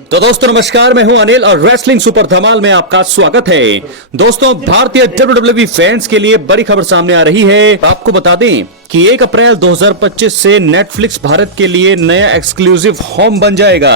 तो दोस्तों नमस्कार, मैं हूं अनिल और रेसलिंग सुपर धमाल में आपका स्वागत है। दोस्तों भारतीय WWE फैंस के लिए बड़ी खबर सामने आ रही है। आपको बता दें कि 1 अप्रैल 2025 से नेटफ्लिक्स भारत के लिए नया एक्सक्लूसिव होम बन जाएगा,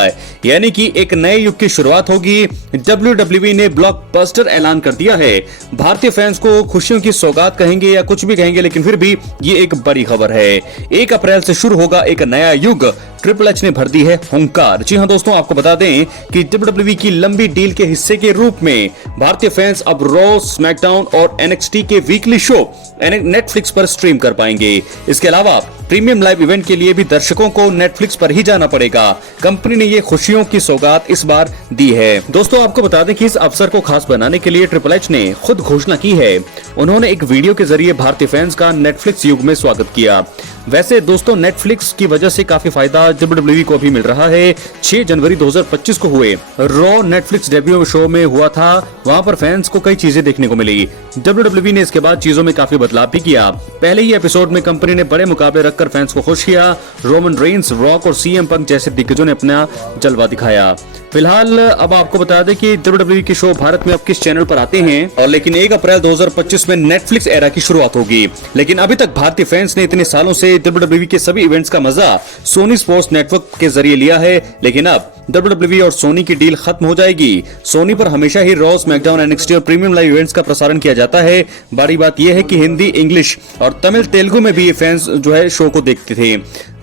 यानी कि एक नए युग की शुरुआत होगी। WWE ने ब्लॉकबस्टर ऐलान कर दिया है। भारतीय फैंस को खुशियों की सौगात कहेंगे या कुछ भी कहेंगे, लेकिन फिर भी ये एक बड़ी खबर है। 1 अप्रैल से शुरू होगा एक नया युग। ट्रिपल एच ने भर दी है हुंकार। जी हां दोस्तों, आपको बता दें कि WWE की लंबी डील के हिस्से के रूप में भारतीय फैंस अब रॉ, स्मैकडाउन और NXT के वीकली शो नेटफ्लिक्स पर स्ट्रीम कर पाएंगे। इसके अलावा प्रीमियम लाइव इवेंट के लिए भी दर्शकों को नेटफ्लिक्स पर ही जाना पड़ेगा। कंपनी ने ये खुशियों की सौगात इस बार दी है। दोस्तों आपको बता दें कि इस अवसर को खास बनाने के लिए ट्रिपल एच ने खुद घोषणा की है। उन्होंने एक वीडियो के जरिए भारतीय फैंस का नेटफ्लिक्स युग में स्वागत किया। वैसे दोस्तों नेटफ्लिक्स की वजह से काफी फायदा WWE को भी मिल रहा है। 6 जनवरी 2025 को हुए रॉ नेटफ्लिक्स डेब्यू शो में हुआ था। वहां पर फैंस को कई चीजें देखने को मिली। WWE ने इसके बाद चीजों में काफी बदलाव भी किया। पहले ही एपिसोड में कंपनी ने बड़े मुकाबले रखकर फैंस को खुश किया। रोमन रेंस, रॉक और CM पंक जैसे दिग्गजों ने अपना जलवा दिखाया। फिलहाल अब आपको बता दें कि WWE के शो भारत में अब किस चैनल पर आते हैं, और लेकिन 1 अप्रैल 2025 में नेटफ्लिक्स एरा की शुरुआत होगी। लेकिन अभी तक भारतीय फैंस ने इतने सालों से WWE के सभी इवेंट्स का मजा सोनी स्पोर्ट्स नेटवर्क के जरिए लिया है। लेकिन अब WWE और सोनी की डील खत्म हो जाएगी। सोनी पर हमेशा ही रॉ, स्मैकडाउन, NXT और प्रीमियम लाइव इवेंट्स का प्रसारण किया जाता है। बड़ी बात यह है कि हिंदी, इंग्लिश और तमिल, तेलुगु में भी ये फैंस जो है शो को देखते थे।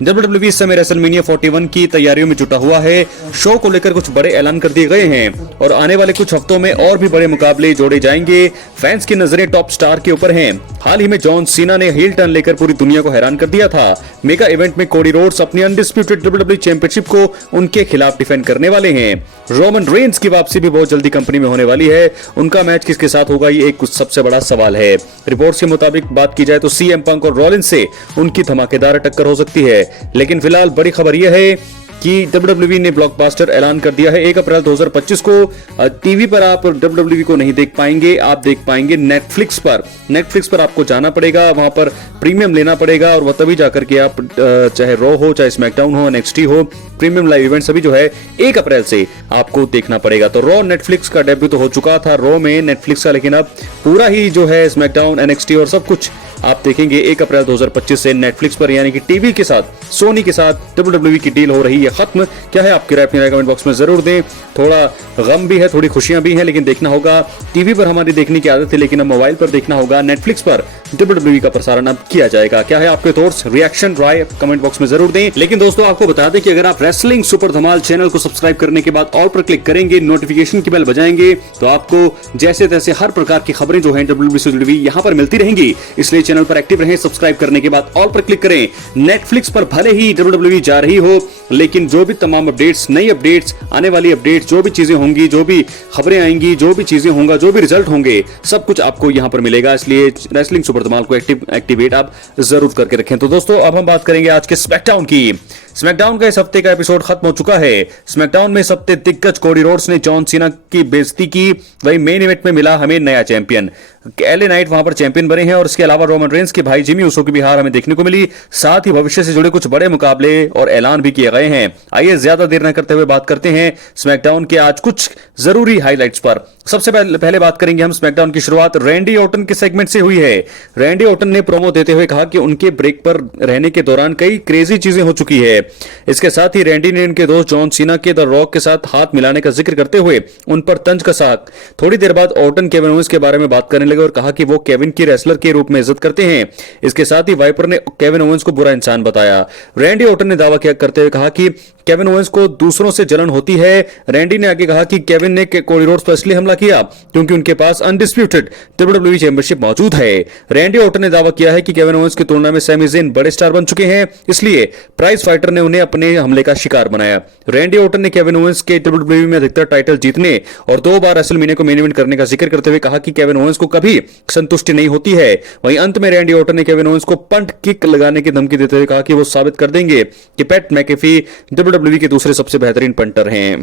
WWE इस समय रेसलमेनिया 41 की तैयारियों में जुटा हुआ है। शो को लेकर कुछ बड़े ऐलान कर दिए गए हैं और आने वाले कुछ हफ्तों में और भी बड़े मुकाबले जोड़े जाएंगे। फैंस की नजरें टॉप स्टार के ऊपर हैं। हाल ही में जॉन सीना ने हील टर्न लेकर पूरी दुनिया को हैरान कर दिया था। मेगा इवेंट में कोडी रोड्स अपनी अनडिस्प्यूटेड WWE चैंपियनशिप को उनके खिलाफ डिफेंड करने वाले हैं। रोमन रेंस की वापसी भी बहुत जल्दी कंपनी में होने वाली है। उनका मैच किसके साथ होगा, ये एक सबसे बड़ा सवाल है। रिपोर्ट्स के मुताबिक बात की जाए तो CM पंक और रॉलिंस से उनकी धमाकेदार टक्कर हो सकती है। लेकिन फिलहाल बड़ी खबर यह है कि WWE ने ब्लॉकबस्टर ऐलान कर दिया है। 1 अप्रैल 2025 को टीवी पर आप WWE को नहीं देख पाएंगे, आप देख पाएंगे नेटफ्लिक्स पर। नेटफ्लिक्स पर आपको जाना पड़ेगा, वहां पर प्रीमियम लेना पड़ेगा और वह तभी जाकर के आप चाहे रॉ हो, चाहे स्मैकडाउन हो, NXT हो, प्रीमियम लाइव इवेंट सभी जो है 1 अप्रैल से आपको देखना पड़ेगा। तो रॉ नेटफ्लिक्स का डेब्यू तो हो चुका था रॉ में नेटफ्लिक्स का, लेकिन अब पूरा ही जो है स्मैकडाउन, NXT और सब कुछ आप देखेंगे 1 अप्रैल 2025 से नेटफ्लिक्स पर, यानी कि टीवी के साथ, सोनी के साथ WWE की डील हो रही है खत्म। क्या है आपकी राय, अपनी राय कमेंट बॉक्स में जरूर दें। थोड़ा गम भी है, थोड़ी खुशियां भी हैं, लेकिन देखना होगा। टीवी पर हमारी देखने की आदत है, लेकिन अब मोबाइल पर देखना होगा। नेटफ्लिक्स पर WWE का प्रसारण अब किया जाएगा। क्या है आपके थॉट्स, रिएक्शन, राय कमेंट बॉक्स में जरूर दें। लेकिन दोस्तों आपको बता दें कि अगर आप रेसलिंग सुपर धमाल चैनल को सब्सक्राइब करने के बाद ऑल पर क्लिक करेंगे, नोटिफिकेशन की बेल बजाएंगे, तो आपको जैसे तैसे हर प्रकार की खबरें जो है WWE से जुड़ी हुई यहाँ पर मिलती रहेंगी। इसलिए चैनल पर एक्टिव रहें। सब्सक्राइब करने के बाद ऑल पर क्लिक करें। नेटफ्लिक्स पर भले ही WWE जा रही हो, लेकिन जो भी तमाम अपडेट्स, नई अपडेट्स, आने वाली अपडेट्स, जो भी चीजें होंगी, जो भी खबरें आएंगी, जो भी चीजें होंगे, जो भी रिजल्ट होंगे, सब कुछ आपको यहां पर मिलेगा। इसलिए रेसलिंग सुपर धमाल को एक्टिवेट आप जरूर करके रखें। तो दोस्तों अब हम बात करेंगे आज के स्मैकडाउन की। स्मैकडाउन का इस हफ्ते का एपिसोड खत्म हो चुका है। स्मैकडाउन में इस हफ्ते दिग्गज कोडी रोड्स ने जॉन सीना की बेइज्जती की। वही मेन इवेंट में मिला हमें नया चैंपियन। LA नाइट वहां पर चैंपियन बने हैं और इसके अलावा रोमन रेंस के भाई जिमी ऊसो की भी हार हमें देखने को मिली। साथ ही भविष्य से जुड़े कुछ बड़े मुकाबले और ऐलान भी किए गए हैं। आइए ज्यादा देर न करते हुए बात करते हैं स्मैकडाउन के आज कुछ जरूरी हाइलाइट्स पर। सबसे पहले बात करेंगे हम स्मैकडाउन की शुरुआत रैंडी ऑर्टन के सेगमेंट से हुई है। रैंडी ऑर्टन ने प्रोमो देते हुए कहा कि उनके ब्रेक पर रहने के दौरान कई क्रेजी चीजें हो चुकी है। इसके साथ ही रैंडी ने उनके दोस्त जॉन सीना के द रॉक के साथ हाथ मिलाने का जिक्र करते हुए उन पर तंज कसा। थोड़ी देर बाद ऑर्टन केविन ओवेंस के बारे में बात करने लगे और कहा कि वो केविन की रेसलर के रूप में इज्जत करते हैं। इसके साथ ही वाइपर ने केविन ओवेंस को बुरा इंसान बताया। रैंडी ऑर्टन ने दावा करते हुए कहा कि केविन ओवेंस को दूसरों से जलन होती है। रैंडी ने आगे कहा कि केविन ने कोडी रोड्स पर इसलिए हमला किया क्योंकि उनके पास अनडिस्प्यूटेड WWE चैंपियनशिप मौजूद है। रैंडी ऑर्टन ने दावा किया है कि केविन ओवेंस की तुलना में सैमी ज़ेन बड़े स्टार बन चुके हैं, इसलिए प्राइज फाइटर ने उन्हें अपने हमले का शिकार बनाया। रैंडी ऑर्टन ने केविन ओवेंस के WWE में अधिकतर टाइटल जीतने और 2 बार रेसलमेनिया को मेन इवेंट करने का जिक्र करते हुए कहा कि केविन ओवेंस को कभी संतुष्टि नहीं होती है। वहीं अंत में रैंडी ऑर्टन ने केविन ओवेंस को पंट किक लगाने की धमकी देते हुए कहा कि वो साबित कर देंगे कि पैट मैकेफी WWE के दूसरे सबसे बेहतरीन पंटर हैं।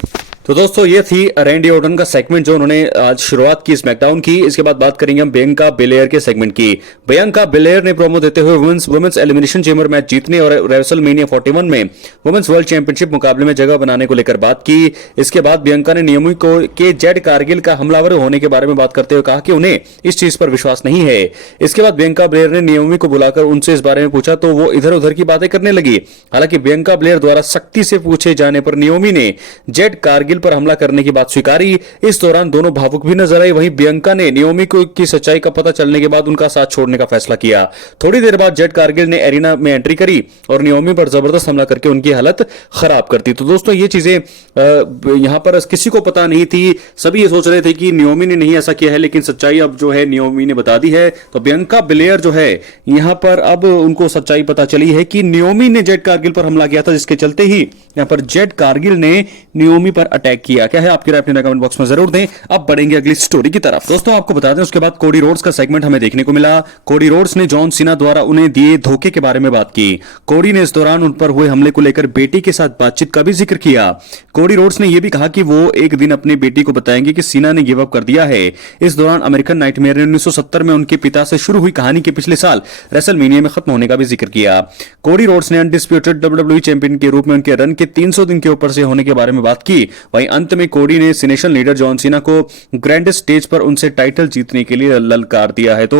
तो दोस्तों ये थी रैंडी ऑर्टन का सेगमेंट जो उन्होंने आज शुरुआत की स्मैकडाउन की। इसके बाद बात करेंगे हम बियांका बेलेयर के सेगमेंट की। बियांका बेलेयर ने प्रोमो देते हुए वुमेन्स एलिमिनेशन चेंबर मैच जीतने और रेसलमेनिया 41 में वुमेन्स वर्ल्ड चैंपियनशिप मुकाबले में जगह बनाने को लेकर बात की। इसके बाद बियांका ने नियोमी को के जेड कारगिल का हमलावर होने के बारे में बात करते हुए कहा कि उन्हें इस चीज पर विश्वास नहीं है। इसके बाद बियांका ब्लेयर ने नियोमी को बुलाकर उनसे इस बारे में पूछा तो वो इधर उधर की बातें करने लगी। हालांकि बियांका ब्लेयर द्वारा सख्ती से पूछे जाने पर नियोमी ने जेड कारगिल पर हमला करने की बात स्वीकारी। इस दौरान दोनों भावुक भी नजर आई। वहीं बियांका ने नियोमी को की सच्चाई का पता चलने के बाद उनका साथ छोड़ने का फैसला किया। थोड़ी देर बाद जेड कारगिल ने एरिना में एंट्री करी और नियोमी पर जबरदस्त हमला करके उनकी हालत खराब कर दी। तो दोस्तों ये चीजें यहां पर किसी को पता नहीं थी। सभी ये सोच रहे थे कि नियोमी ने नहीं ऐसा किया है, लेकिन सच्चाई अब जो है नियोमी ने बता दी है। तो बियांका बेलेयर जो है यहां पर अब उनको सच्चाई पता चली है कि नियोमी ने जेड कारगिल पर हमला किया था, जिसके चलते ही यहां पर जेड कारगिल ने नियोमी पर अटैक किया। क्या है आपकी राय अपने कमेंट बॉक्स में जरूर दें। अब बढ़ेंगे अगली स्टोरी की तरफ। दोस्तों आपको बता दें उसके बाद कोडी रोड्स का सेगमेंट हमें देखने को मिला। कोडी रोड्स ने जॉन सीना द्वारा उन्हें दिए धोखे के बारे में बात की। कोडी ने इस दौरान उन पर हुए हमले को लेकर बेटी के साथ बातचीत का भी जिक्र किया। कोडी रोड्स ने यह भी कहा कि वो एक दिन अपनी बेटी को बताएंगे कि सीना ने गिव अप कर दिया है। इस दौरान अमेरिकन नाइटमेयर ने 1970 में उनके पिता से शुरू हुई कहानी के पिछले साल रेसलमेनिया में खत्म होने का भी जिक्र किया। कोडी रोड्स ने अनडिस्प्यूटेड डब्ल्यूडब्ल्यूई चैंपियन के रूप में उनके रन के 300 दिन के ऊपर से होने के बारे में बात की। वहीं अंत में कोडी ने सीनेशन लीडर जॉन सीना को ग्रैंडेस्ट स्टेज पर उनसे टाइटल जीतने के लिए ललकार दिया है। तो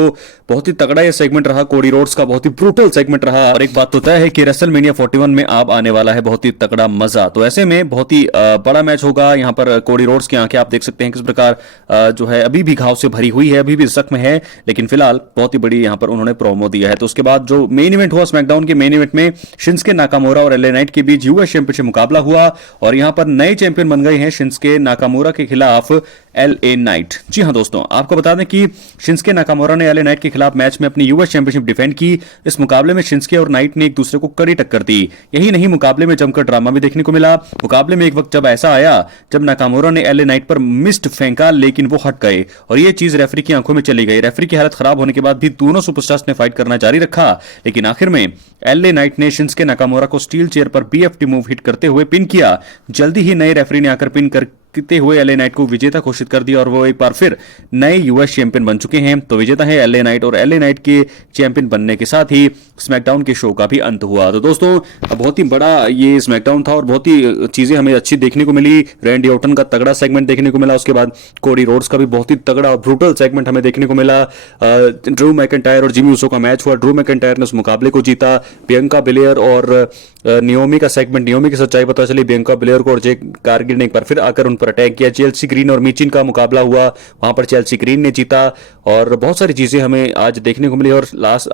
बहुत ही तगड़ा यह सेगमेंट रहा कोडी रोड्स का, बहुत ही ब्रूटल सेगमेंट रहा। और एक बात तो तय है कि रेसलमेनिया 41 में अब आने वाला है बहुत ही तगड़ा मजा। तो ऐसे में बहुत ही बड़ा मैच होगा। यहां पर कोडी रोड्स की आंखें आप देख सकते हैं किस प्रकार जो है अभी भी घाव से भरी हुई है, अभी भी जख्म है, लेकिन फिलहाल बहुत ही बड़ी यहां पर उन्होंने प्रोमो दिया है। तो उसके बाद जो मेन इवेंट हुआ स्मैकडाउन के मेन इवेंट में शिंस्के नाकामोरा और एलए नाइट के बीच यूएस चैंपियनशिप मुकाबला हुआ और यहां पर नए चैंपियन बन गए हैं शिंस्के नाकामोरा के खिलाफ एलए नाइट। जी हां दोस्तों, आपको बता दें कि शिंस्के नाकामोरा ने एलए नाइट के खिलाफ मैच में अपनी यूएस चैंपियनशिप डिफेंड की। इस मुकाबले में शिंस्के और नाइट ने एक दूसरे को कड़ी टक्कर दी। यही नहीं, मुकाबले में जमकर ड्रामा भी देखने को मिला। मुकाबले में एक वक्त जब ऐसा आया जब नाकामोरा ने एलए नाइट पर मिस्ड फेंका, लेकिन वो हट गए और ये चीज रेफरी की आंखों में चली गई। रेफरी की हालत खराब होने के बाद भी दोनों सुपरस्टार्स ने फाइट करना जारी रखा, लेकिन आखिर में एलए नाइट ने शिंस्के नाकामोरा को स्टील चेयर पर बीएफटी मूव हिट करते हुए पिन किया। जल्दी ही नए रेफरी ने आकर पिन करते हुए एलए नाइट को विजेता घोषित कर दिया और वो एक बार फिर नए यूएस चैंपियन बन चुके हैं। तो विजेता है एलए नाइट और एलए नाइट के चैंपियन बनने के साथ ही स्मैकडाउन के शो का भी अंत हुआ। तो दोस्तों बहुत ही बड़ा ये स्मैकडाउन था और बहुत ही चीजें हमें अच्छी देखने को मिली। रैंडी ऑर्टन का तगड़ा सेगमेंट देखने को मिला, उसके बाद कोडी रोड्स का भी बहुत ही तगड़ा और ब्रूटल सेगमेंट हमें देखने को मिला। ड्रू मैकिंटायर और जिमी ऊसो का मैच हुआ। ड्रू मैकिंटायर ने उस मुकाबले को जीता। बियांका बेलेयर और नियोमी का सेगमेंट, नियोमी की सच्चाई पता चली बियांका बेलेयर को और जे कारगिल ने एक बार फिर आकर उन पर अटैक किया। चेल्सी ग्रीन और मीचिन का मुकाबला हुआ, वहां पर चेल्सी ग्रीन ने जीता और बहुत सारी चीजें हमें आज देखने को मिली। और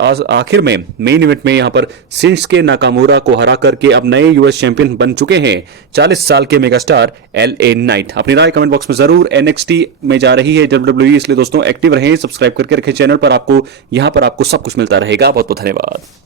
आज आखिर में मेन इवेंट में यहां पर शिंस्के नाकामोरा को हरा करके अब नए यूएस चैंपियन बन चुके हैं 40 साल के मेगास्टार एलए नाइट। अपनी राय कमेंट बॉक्स में जरूर। एनएक्सटी में जा रही है डब्ल्यूडब्ल्यूई, इसलिए दोस्तों एक्टिव रहें, सब्सक्राइब करके रखें चैनल पर। आपको यहां पर आपको सब कुछ मिलता रहेगा। बहुत बहुत धन्यवाद।